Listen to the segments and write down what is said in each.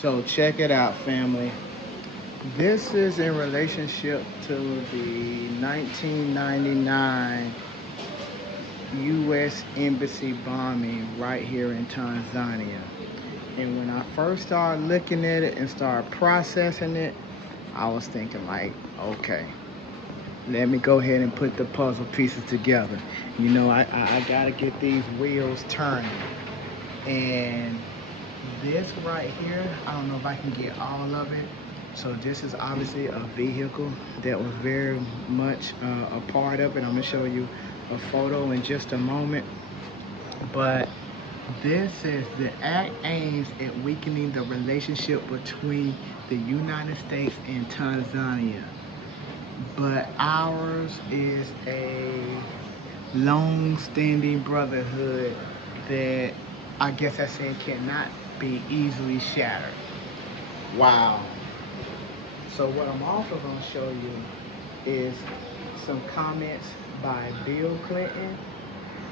So check it out, family. This is in relationship to the 1999 U.S. Embassy bombing right here in Tanzania. And when I first started looking at it and started processing it, I was thinking like, okay, let me go ahead and put the puzzle pieces together. I gotta get these wheels turning. And this right here, I don't know if I can get all of it. So this is obviously a vehicle that was very much a part of it. I'm gonna show you a photo in just a moment. But this says the act aims at weakening the relationship between the United States and Tanzania. But ours is a long-standing brotherhood that I guess I said cannot be easily shattered. Wow. So what I'm also going to show you is some comments by Bill Clinton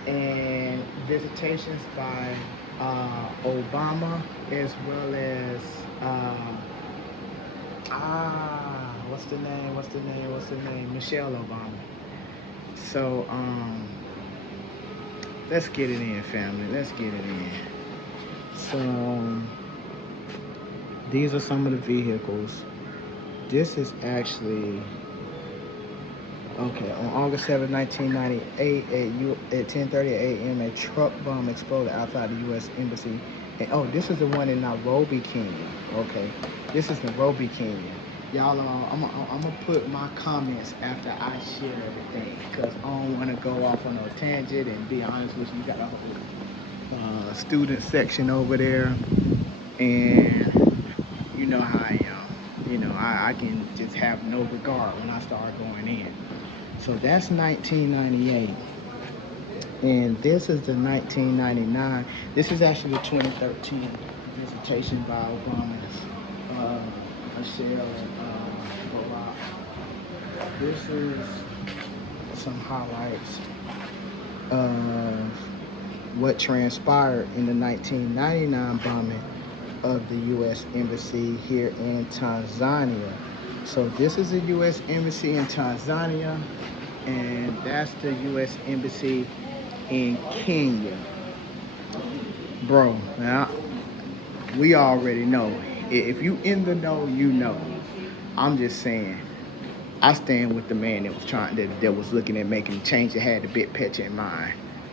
and visitations by Obama, as well as what's the name? Michelle Obama. So let's get it in, family. Let's get it in. So these are some of the vehicles. This is actually okay. On August 7th, 1998, at 10:30 a.m., a truck bomb exploded outside the U.S. Embassy. And, oh, this is the one in Nairobi, Kenya. Okay, this is Nairobi, Kenya. Y'all, I'm gonna put my comments after I share everything because I don't want to go off on a tangent. And be honest with you, you got a whole student section over there, and you know how I am. I can just have no regard when I start going in. So that's 1998. And this is the 1999. This is actually the 2013 visitation by Obama's Michelle and Barack. This is some highlights of what transpired in the 1999 bombing of the U.S. Embassy here in Tanzania. So this is the U.S. Embassy in Tanzania, and that's the U.S. Embassy in Kenya. Bro, now we already know. If you in the know, you know. I'm just saying. I stand with the man that was that was looking at making a change that had the big picture in mind,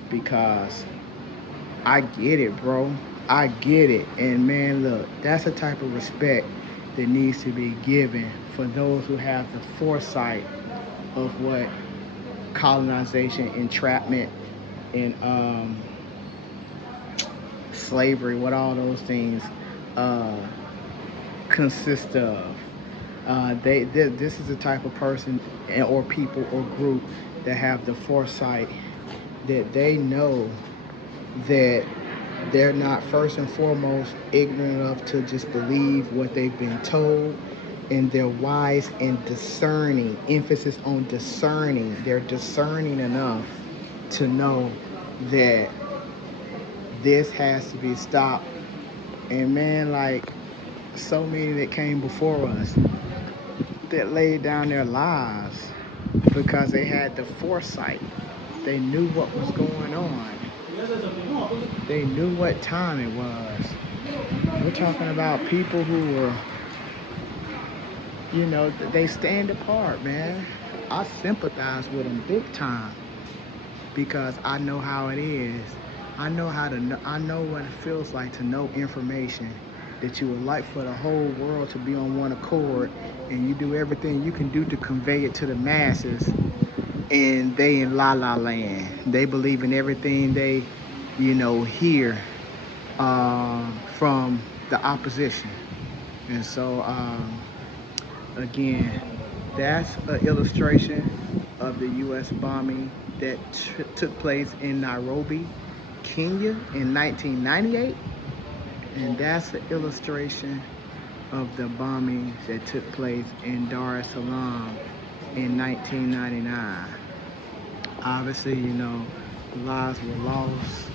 because I get it, bro. I get it. And man, look, that's the type of respect that needs to be given for those who have the foresight of what colonization, entrapment, and slavery, what all those things uh, consist of. This is the type of person or people or group that have the foresight that they know that they're not first and foremost ignorant enough to just believe what they've been told, and they're wise and discerning, emphasis on discerning. They're discerning enough to know that this has to be stopped. And man, like so many that came before us that laid down their lives because they had the foresight. They knew what was going on. They knew what time it was. We're talking about people who were, they stand apart, man. I sympathize with them big time because I know how it is. I know how to know, I know what it feels like to know information that you would like for the whole world to be on one accord, and you do everything you can do to convey it to the masses, and they in la la land. They believe in everything they, hear from the opposition. And so, again, that's an illustration of the U.S. bombing that took place in Nairobi, Kenya in 1998. And that's an illustration of the bombings that took place in Dar es Salaam in 1999. Obviously, lives were lost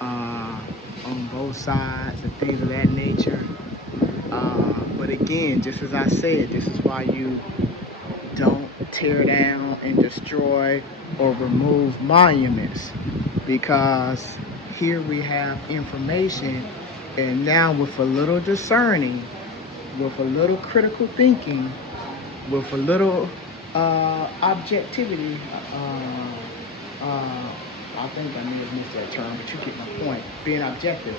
uh, on both sides and things of that nature. But again, just as I said, this is why you don't tear down and destroy or remove monuments, because here we have information, and now with a little discerning, with a little critical thinking, with a little objectivity, uh, I think I may have missed that term, but you get my point, being objective.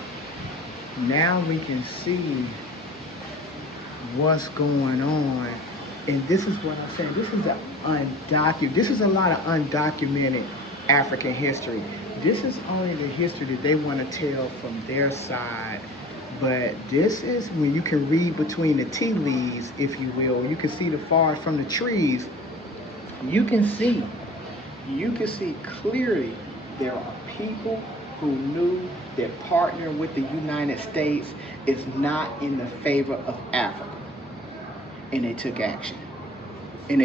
Now we can see what's going on. And this is what I'm saying. This is a lot of undocumented African history. This is only the history that they want to tell from their side. But this is when you can read between the tea leaves, if you will. You can see the forest from the trees. You can see clearly there are people who knew that partnering with the United States is not in the favor of Africa. And they took action. I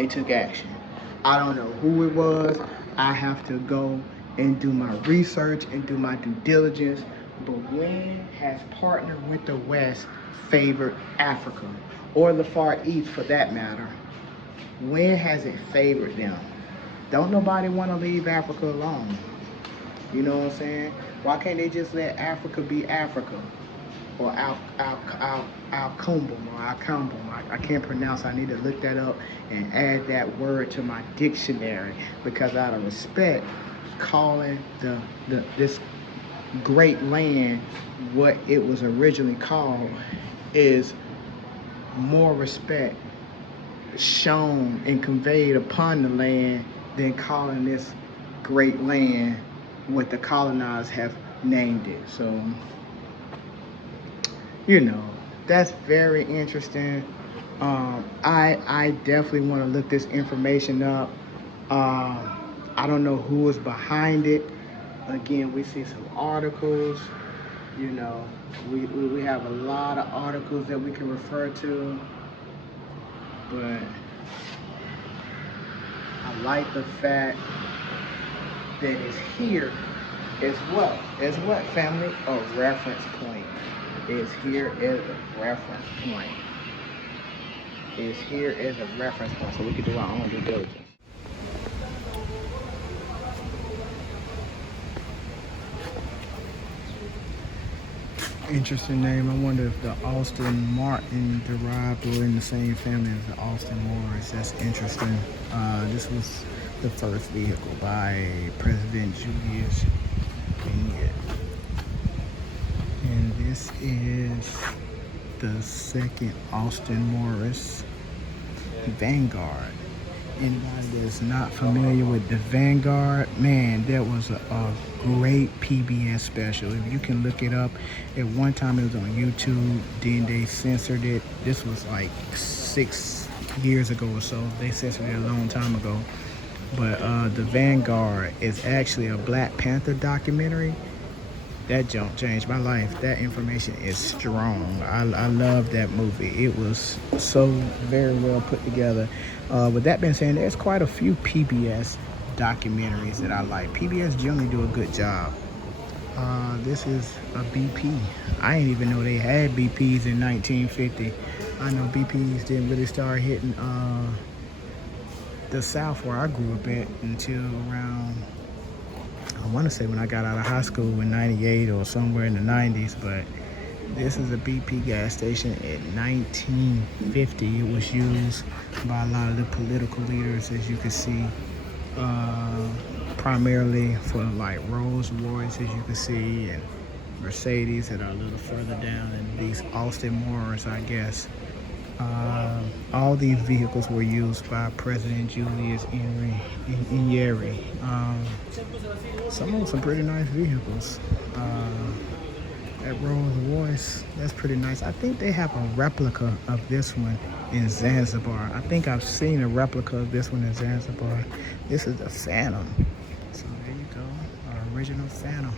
don't know who it was. I have to go and do my research and do my due diligence. But when has partnering with the West favored Africa, or the Far East for that matter? When has it favored them? Don't nobody want to leave Africa alone. You know what I'm saying? Why can't they just let Africa be Africa? Or Al-Kumbum, or Al-Kumbum. I can't pronounce. I need to look that up and add that word to my dictionary, because out of respect, calling this great land what it was originally called is more respect shown and conveyed upon the land than calling this great land what the colonizers have named it. So, you know, that's very interesting. I definitely want to look this information up. I don't know who is behind it. Again, we see some articles. You know, we have a lot of articles that we can refer to. But I like the fact that it's here as what? As what, family? A reference point. Is here as a reference point. Is here as a reference point, so we can do our own due diligence. Interesting name. I wonder if the Austin Martin derived or in the same family as the Austin Morris. That's interesting. This was the first vehicle by President Julius Nyerere. And this is the second Austin Morris Vanguard. Anybody that's not familiar with the Vanguard, man, that was a great PBS special. If you can look it up, at one time it was on YouTube, then they censored it. This was like 6 years ago or so. They censored it a long time ago. But the Vanguard is actually a Black Panther documentary. That jump changed my life. That information is strong. I love that movie. It was so very well put together. With that being said, there's quite a few PBS documentaries that I like. PBS generally do a good job. This is a BP. I didn't even know they had BPs in 1950. I know BPs didn't really start hitting the South where I grew up at until around, I want to say when I got out of high school in 98 or somewhere in the 90s, but this is a BP gas station in 1950. It was used by a lot of the political leaders, as you can see, primarily for like Rolls Royce, as you can see, and Mercedes that are a little further down, and these Austin Morris, I guess. All these vehicles were used by President Julius Nyerere. Some of them some pretty nice vehicles. That Rolls Royce, that's pretty nice. I think they have a replica of this one in Zanzibar. I think I've seen a replica of this one in Zanzibar. This is the Phantom. So there you go, our original Phantom.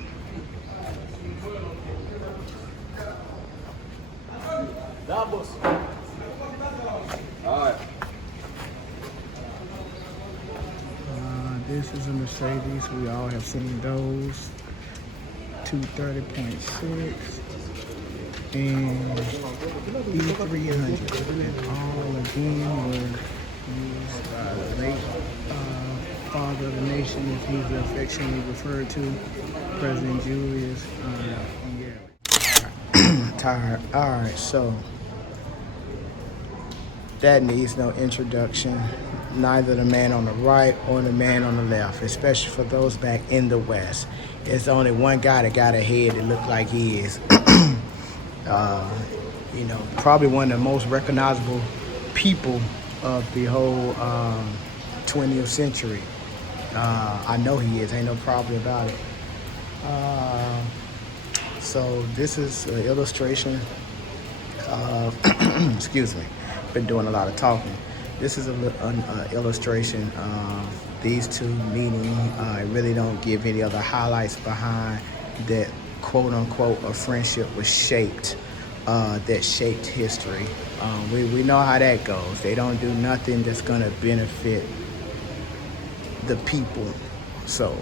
This is a Mercedes. We all have seen those. 230.6. and E300. And all again were used by the late father of the nation, as he's affectionately referred to, President Julius Tired. All right, so that needs no introduction. Neither the man on the right or the man on the left, especially for those back in the West. It's only one guy that got a head that looked like he is. Probably one of the most recognizable people of the whole 20th century. I know he is, ain't no problem about it. So this is an illustration of, excuse me, been doing a lot of talking. This is an illustration of these two meeting. I really don't give any other highlights behind that, quote unquote, a friendship was shaped, that shaped history. We know how that goes. They don't do nothing that's gonna benefit the people. So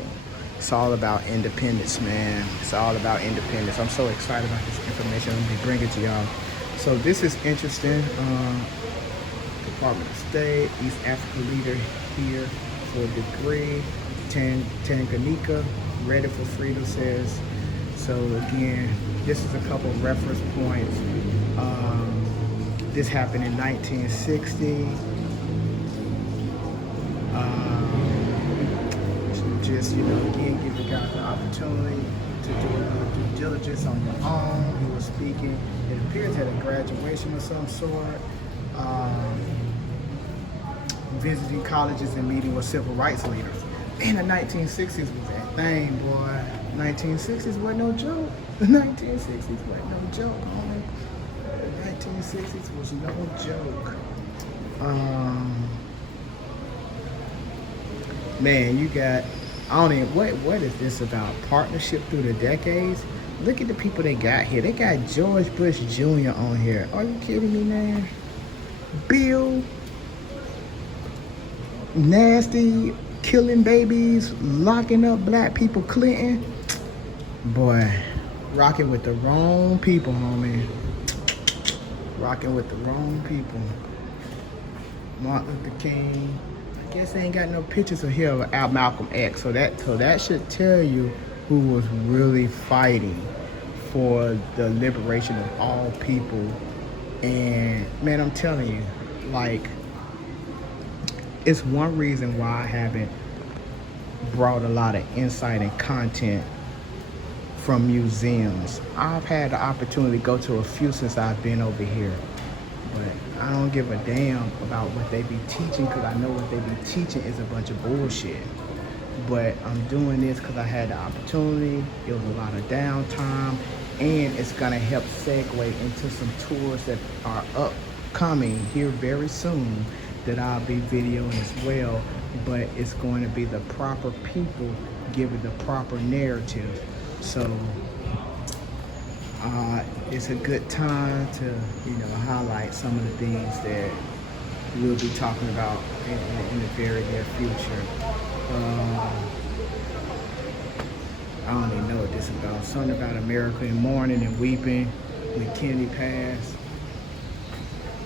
it's all about independence, man. It's all about independence. I'm so excited about this information I'm gonna be bringing to y'all. So this is interesting. Department of State, East Africa leader here for a degree. Tanganyika, ready for freedom, says. So again, this is a couple of reference points. This happened in 1960. Just, again, give you guys the opportunity to do a little due diligence on your own. He was speaking. It appears at a graduation of some sort. Visiting colleges and meeting with civil rights leaders. Man, the 1960s was that thing, boy. 1960s wasn't no joke. The 1960s wasn't no joke, homie. The 1960s was no joke. Man, you got, I don't even, what is this about? Partnership through the decades? Look at the people they got here. They got George Bush Jr. on here. Are you kidding me, man? Bill, nasty, killing babies, locking up black people, Clinton. Boy, rocking with the wrong people, homie. Rocking with the wrong people. Martin Luther King. I guess they ain't got no pictures of him of Malcolm X. So that should tell you who was really fighting for the liberation of all people. And man, I'm telling you, like, it's one reason why I haven't brought a lot of insight and content from museums. I've had the opportunity to go to a few since I've been over here, but I don't give a damn about what they be teaching, because I know what they be teaching is a bunch of bullshit. But I'm doing this because I had the opportunity. It was a lot of downtime, and it's gonna help segue into some tours that are upcoming here very soon that I'll be videoing as well. But it's going to be the proper people giving the proper narrative. So it's a good time to highlight some of the things that we'll be talking about in the very near future. I don't even know what this is about. Something about America in mourning and weeping when Kennedy passed.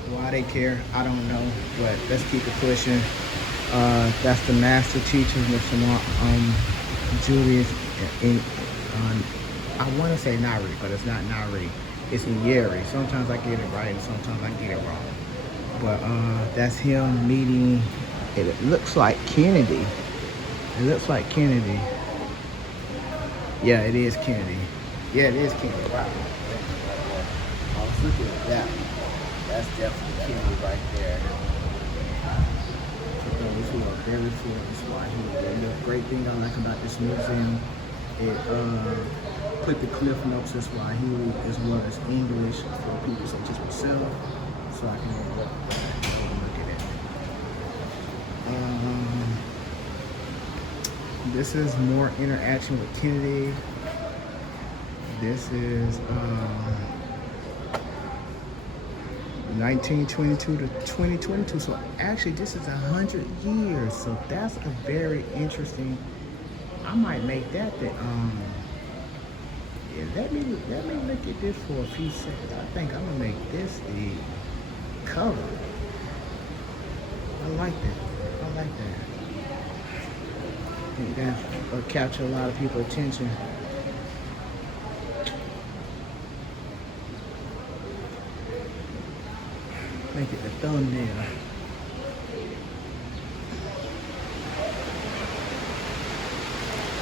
Why they care, I don't know, but let's keep it pushing. That's the master teacher with some Julius. I want to say Nari, but it's not Nari. It's Nyeri. Sometimes I get it right, and sometimes I get it wrong. But that's him meeting. It looks like Kennedy. It looks like Kennedy. Yeah, it is Kennedy. Yeah, it is Kennedy. Wow. I was looking at that. That's definitely Kennedy right there. For those who are very fluent in Swahili. And the great thing I like about this museum, it put the cliff notes in Swahili as well as English for people such as myself, so I can look at it. This is more interaction with Kennedy. This is 1922 to 2022. So actually this is 100 years. So that's a very interesting, I might make that the, yeah, let me look at this for a few seconds. I think I'm gonna make this the cover. I like that. I like that. I think that will capture a lot of people's attention. Make it the thumbnail.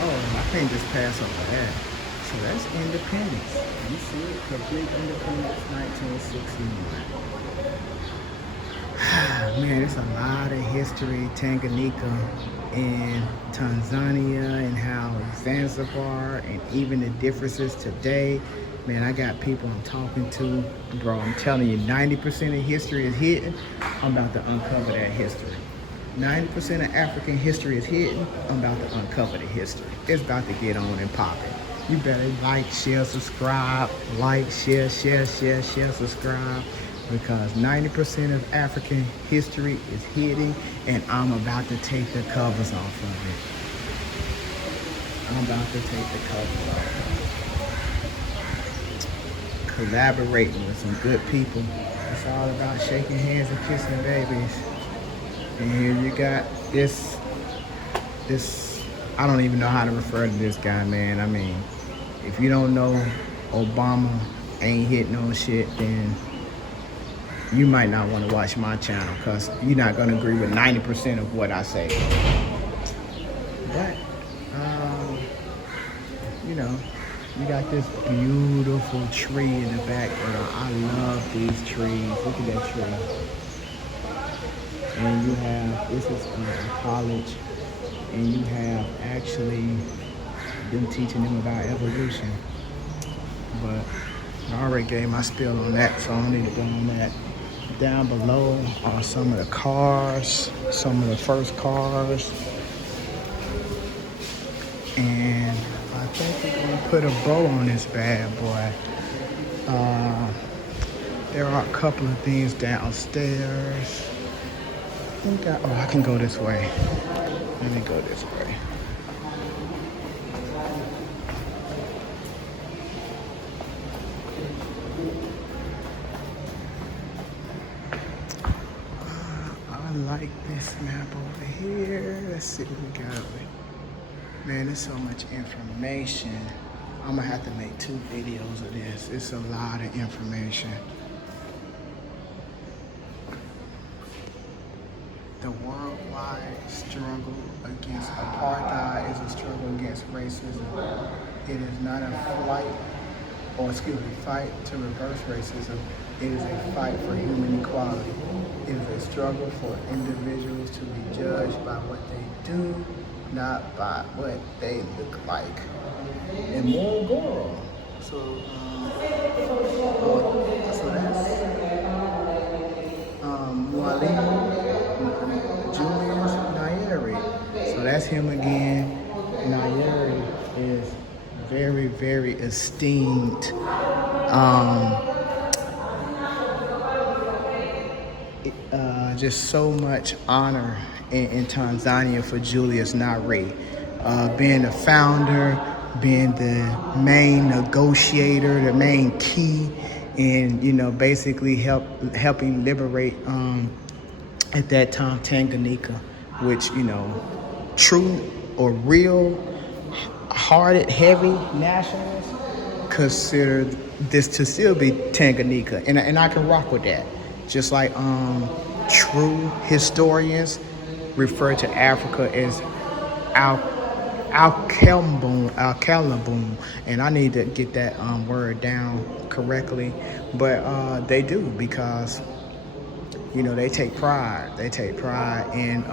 Oh, I can't just pass over that. So that's independence. You see it? Complete independence, 1961. Man, there's a lot of history, Tanganyika and Tanzania, and how Zanzibar, and even the differences today. Man, I got people I'm talking to. Bro, I'm telling you, 90% of history is hidden. I'm about to uncover that history. 90% of African history is hidden. I'm about to uncover the history. It's about to get on and popping. You better like, share, subscribe. Like, share, subscribe. Because 90% of African history is hidden, and I'm about to take the covers off of it. I'm about to take the covers off. Collaborating with some good people. It's all about shaking hands and kissing babies. And here you got this, I don't even know how to refer to this guy, man. I mean, if you don't know Obama ain't hitting on shit, then you might not want to watch my channel, because you're not going to agree with 90% of what I say. But, you know, you got this beautiful tree in the background. I love these trees. Look at that tree. And you have, this is college, and you have actually them teaching them about evolution. But I already gave my spiel on that, so I don't need to go on that. Down below are some of the cars, some of the first cars. And I think we're gonna put a bow on this bad boy. There are a couple of things downstairs. I can go this way. Let me go this way. I like this map over here. Let's see what we got. Man, there's so much information. I'm gonna have to make 2 videos of this. It's a lot of information. The worldwide struggle against apartheid is a struggle against racism. It is not a fight to reverse racism. It is a fight for human equality. It is a struggle for individuals to be judged by what they do, not by what they look like. And more girl. So that's Julius Nyerere. So that's him again. Nyerere is very, very esteemed. Just so much honor in Tanzania for Julius Nyerere. Being the founder, being the main negotiator, the main key, and basically helping liberate at that time Tanganyika, which true or real hearted heavy nationalists consider this to still be Tanganyika, and I can rock with that. Just like true historians refer to Africa as Al-Kalabum, and I need to get that word down correctly, but they do, because they take pride in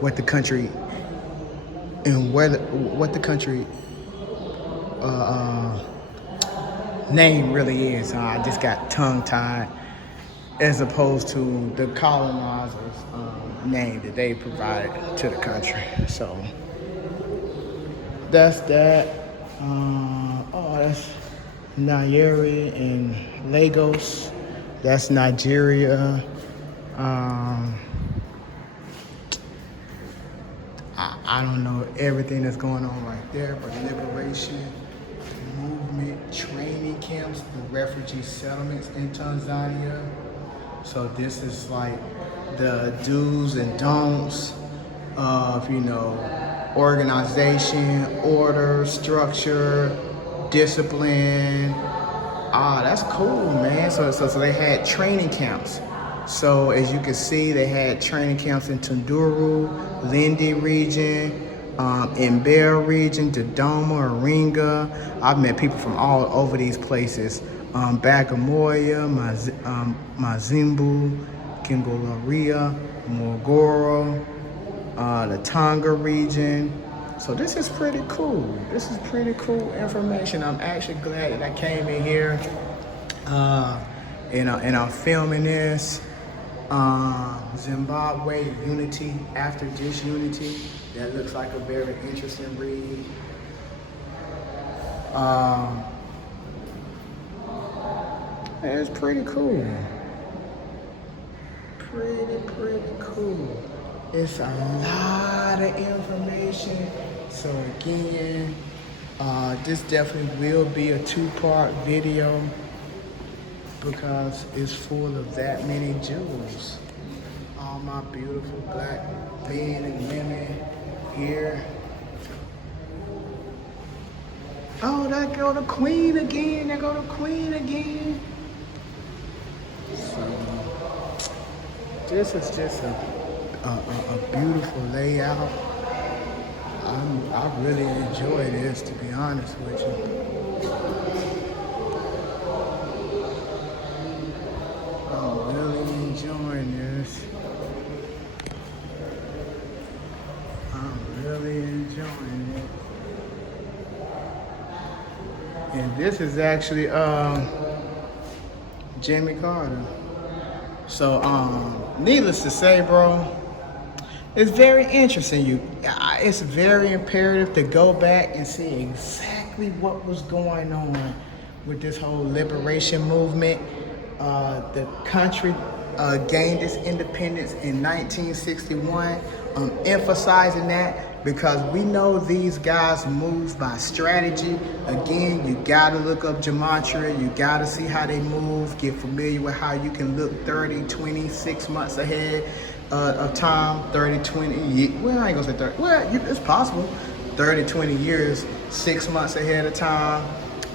what the country name really is. I just got tongue-tied, as opposed to the colonizers' name that they provided to the country. So that's that. That's Nyerere in Lagos. That's Nigeria. I don't know everything that's going on right there, but liberation movement. camps, the refugee settlements in Tanzania. So this is like the do's and don'ts of, organization, order, structure, discipline. Ah, that's cool, man. So they had training camps. So as you can see, they had training camps in Tunduru, Lindi region, in Mbeya region, Dodoma, Iringa. I've met people from all over these places. Bagamoyo, Mazimbu, Kimboraria, Morogoro, the Tonga region. So this is pretty cool. This is pretty cool information. I'm actually glad that I came in here and I'm filming this. Zimbabwe unity after disunity. That looks like a very interesting read. It's pretty cool. Pretty cool. It's a lot of information. So again, this definitely will be a two-part video because it's full of that many jewels. All my beautiful black men and women here. Oh, there go the queen again. There go the queen again. So this is just a beautiful layout. I really enjoy this, to be honest with you. I'm really enjoying this. I'm really enjoying it. And this is actually Jimmy Carter. So needless to say, bro, it's very interesting. It's very imperative to go back and see exactly what was going on with this whole liberation movement. The country gained its independence in 1961. Emphasizing that because we know these guys move by strategy. Again, you gotta look up gematria. You gotta see how they move. Get familiar with how you can look 30, 20, 6 months ahead of time. 30, 20, well, I ain't gonna say 30. Well, it's possible. 30, 20 years, 6 months ahead of time.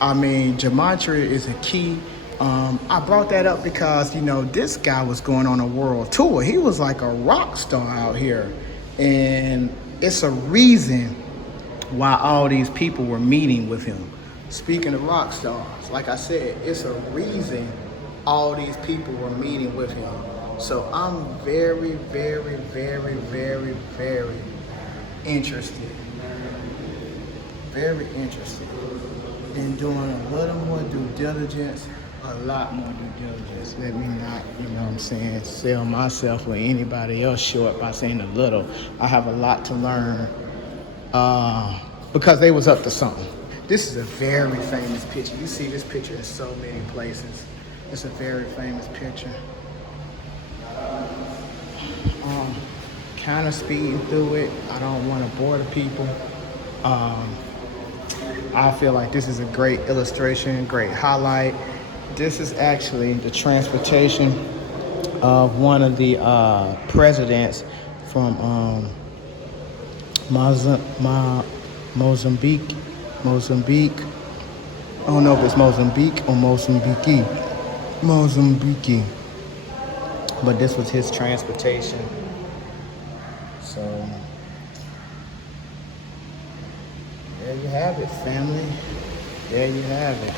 I mean, gematria is a key. I brought that up because, this guy was going on a world tour. He was like a rock star out here. And it's a reason why all these people were meeting with him. Speaking of rock stars, like I said, it's a reason all these people were meeting with him. So I'm very, very, very, very, very interested. Very interested in doing a little more due diligence. A lot more due diligence. Let me not, sell myself or anybody else short by saying a little. I have a lot to learn because they was up to something. This is a very famous picture. You see this picture in so many places. It's a very famous picture. Kind of speeding through it. I don't want to bore the people. I feel like this is a great illustration, great highlight. This is actually the transportation of one of the presidents from Mozambique. I don't know if it's Mozambique or Mozambique. But this was his transportation. So there you have it, family. There you have it.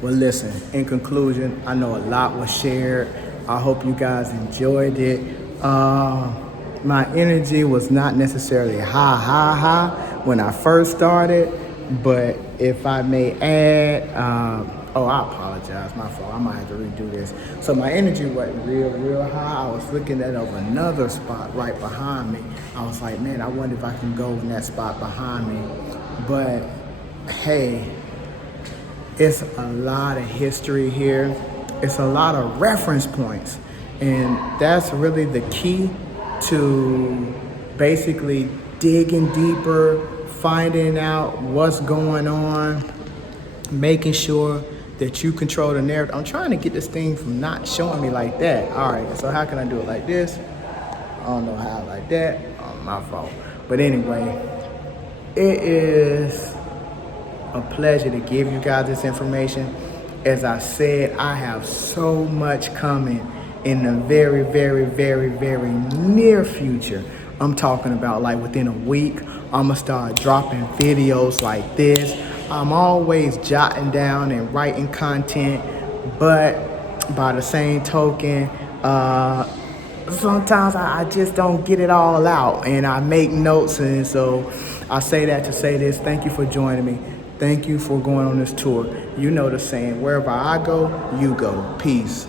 Well, listen, in conclusion, I know a lot was shared. I hope you guys enjoyed it. My energy was not necessarily high when I first started, but if I may add, I apologize, my fault. I might have to redo this. So my energy wasn't real high. I was looking at another spot right behind me. I was like, man, I wonder if I can go in that spot behind me. But hey, it's a lot of history here. It's a lot of reference points. And that's really the key to basically digging deeper, finding out what's going on. making sure that you control the narrative. I'm trying to get this thing from not showing me like that. All right, so how can I do it like this? I don't know how like that. Oh, my fault. But anyway, it is a pleasure to give you guys this information. As I said, I have so much coming in the very, very, very, very near future. I'm talking about like within a week, I'm gonna start dropping videos like this. I'm always jotting down and writing content, but by the same token, sometimes I just don't get it all out, and I make notes. And so I say that to say this: thank you for joining me. Thank you for going on this tour. You know the saying, wherever I go, you go. Peace.